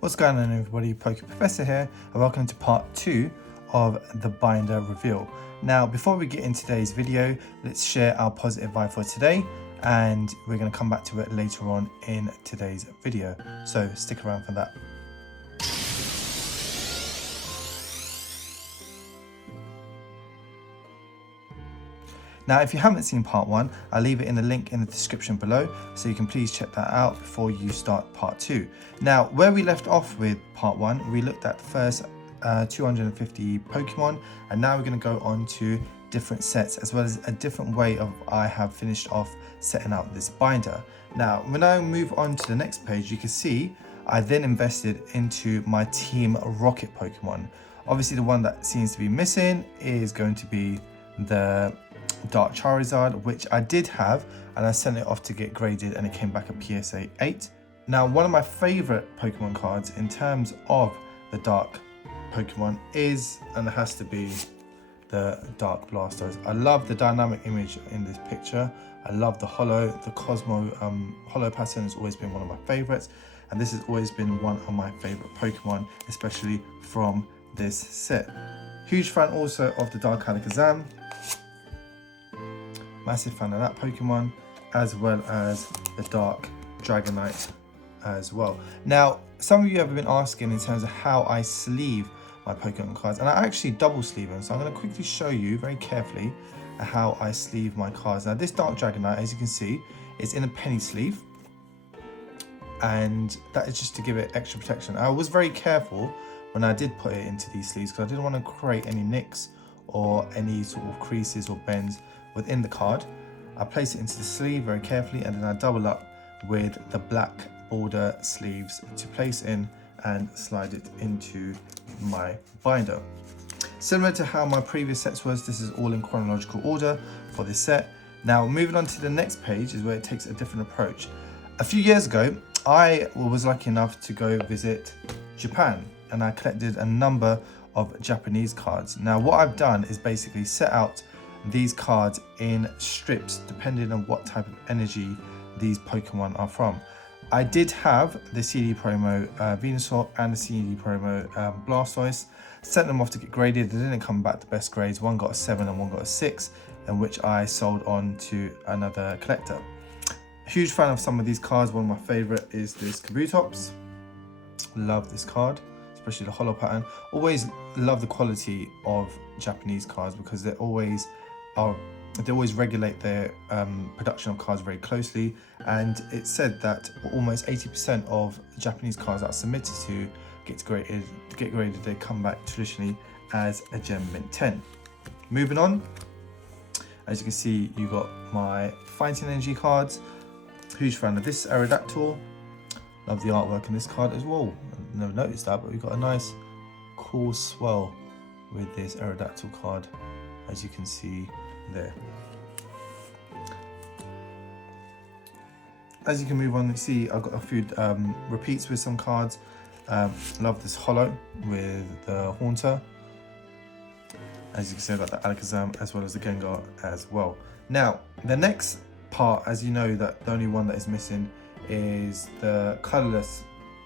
What's going on, everybody? Poke Professor here, and welcome to part 2 of the binder reveal. Now, before we get into today's video, let's share our positive vibe for today, and we're going to come back to it later on in today's video. So stick around for that. Now, if you haven't seen part 1, I'll leave it in the link in the description below, so you can please check that out before you start part 2. Now, where we left off with part 1, we looked at the first 250 Pokemon, and now we're going to go on to different sets, as well as a different way of I have finished off setting out this binder. Now, when I move on to the next page, you can see I then invested into my Team Rocket Pokemon. Obviously, the one that seems to be missing is going to be the Dark Charizard, which I did have, and I sent it off to get graded, and it came back a PSA 8. Now, one of my favorite Pokemon cards in terms of the Dark Pokemon is, and it has to be, the Dark Blastoise. I love the dynamic image in this picture. I love the holo, the Cosmo holo pattern has always been one of my favorites, and this has always been one of my favorite Pokemon, especially from this set. Huge fan also of the Dark Alakazam. Massive fan of that Pokemon, as well as the Dark Dragonite as well. Now, some of you have been asking in terms of how I sleeve my Pokemon cards, and I actually double sleeve them. So I'm going to quickly show you very carefully how I sleeve my cards. Now, this Dark Dragonite, as you can see, is in a penny sleeve, and that is just to give it extra protection. I was very careful when I did put it into these sleeves because I didn't want to create any nicks or any sort of creases or bends within the card. I place it into the sleeve very carefully, and then I double up with the black border sleeves to place in and slide it into my binder. Similar to how my previous sets was, this is all in chronological order for this set. Now, moving on to the next page is where it takes a different approach. A few years ago, I was lucky enough to go visit Japan, and I collected a number of Japanese cards. Now, what I've done is basically set out these cards in strips depending on what type of energy these Pokemon are from. I did have the CD promo Venusaur and the CD promo Blastoise. Sent them off to get graded. They didn't come back to best grades. One got a 7 and one got a 6, in which I sold on to another collector. Huge fan of some of these cards. One of my favorite is this Kabutops. Love this card, especially the holo pattern. Always love the quality of Japanese cards because they always regulate their production of cards very closely, and it's said that almost 80% of Japanese cards that are submitted to get graded, they come back traditionally as a Gem Mint 10. Moving on, as you can see, you got my Fighting Energy cards. Huge fan of this Aerodactyl. Love the artwork in this card as well. I never noticed that, but we've got a nice cool swell with this Aerodactyl card, as you can see there. As you can move on, you see I've got a few repeats with some cards. Love this holo with the Haunter. As you can see, I've got the Alakazam as well as the Gengar as well. Now, the next part, as you know, that the only one that is missing is the colorless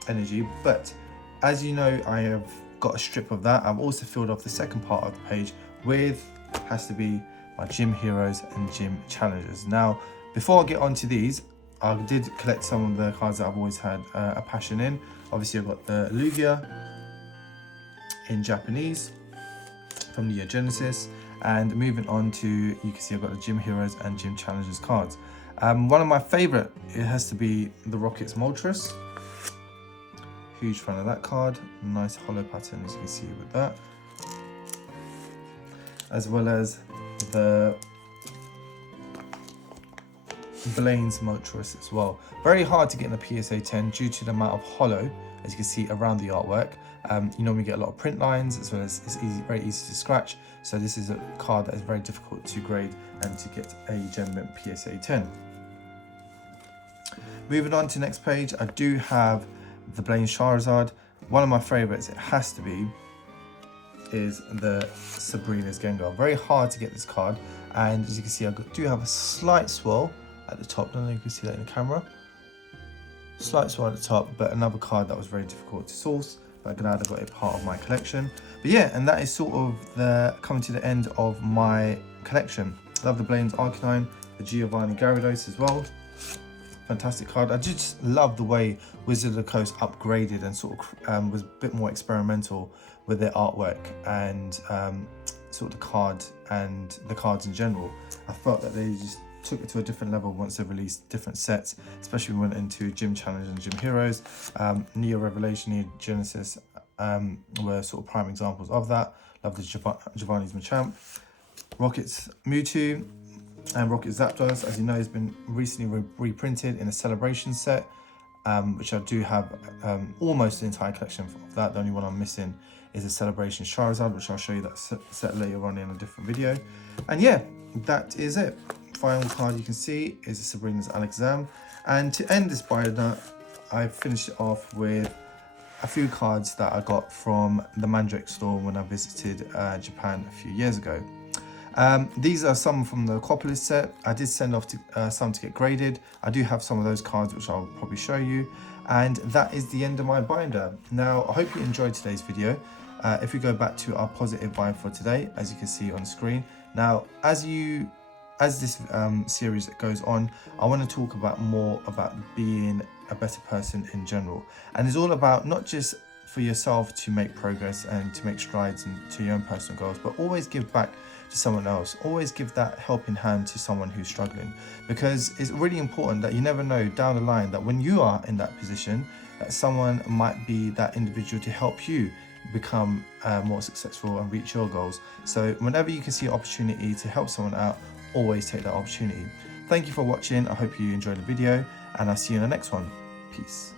energy, but as you know, I have got a strip of that. I've also filled off the second part of the page with, has to be, my Gym Heroes and Gym Challengers. Now, before I get onto these, I did collect some of the cards that I've always had a passion in. Obviously, I've got the Lugia in Japanese from the Genesis, and moving on to, you can see I've got the Gym Heroes and Gym Challengers cards. One of my favorite, it has to be the Rockets Moltres. Huge fan of that card. Nice holo pattern, as you can see with that, as well as the Blaine's Moltres as well. Very hard to get in a PSA 10 due to the amount of holo, as you can see around the artwork. You normally get a lot of print lines, as well as it's very easy to scratch. So this is a card that is very difficult to grade and to get a Gem Mint PSA 10. Moving on to the next page, I do have the Blaine Charizard. One of my favorites, it has to be, is the Sabrina's Gengar. Very hard to get this card, and as you can see, I do have a slight swirl at the top. I don't know if you can see that in the camera. slight swell at the top, but another card that was very difficult to source, but I'm glad I got it part of my collection. But yeah, and that is sort of the coming to the end of my collection. Love the Blaine's Arcanine, the Giovanni Gyarados as well. Fantastic card. I just love the way Wizard of the Coast upgraded and sort of was a bit more experimental with their artwork and sort of the card and the cards in general. I felt that they just took it to a different level once they released different sets, especially when we went into Gym Challenge and Gym Heroes. Neo Revelation, Neo Genesis were sort of prime examples of that. Love the Giovanni's Machamp. Rocket's Mewtwo and Rocket Zapdos, as you know, has been recently reprinted in a celebration set, which I do have almost the entire collection of that. The only one I'm missing is a Celebration Charizard, which I'll show you that set later on in a different video. And yeah, that is it. Final card you can see is a Sabrina's Alakazam. And to end this binder, I finished it off with a few cards that I got from the Mandrake store when I visited Japan a few years ago. These are some from the Aquapolis set. I did send off to, some to get graded. I do have some of those cards which I'll probably show you. And that is the end of my binder. Now, I hope you enjoyed today's video. If we go back to our positive vibe for today, as you can see on screen. Now, as this series goes on, I want to talk about more about being a better person in general. And it's all about not just for yourself to make progress and to make strides into your own personal goals, but always give back to someone else. Always give that helping hand to someone who's struggling, because it's really important that you never know down the line that when you are in that position, that someone might be that individual to help you become more successful and reach your goals. So whenever you can see an opportunity to help someone out, always take that opportunity. Thank you for watching. I hope you enjoyed the video, and I'll see you in the next one. Peace.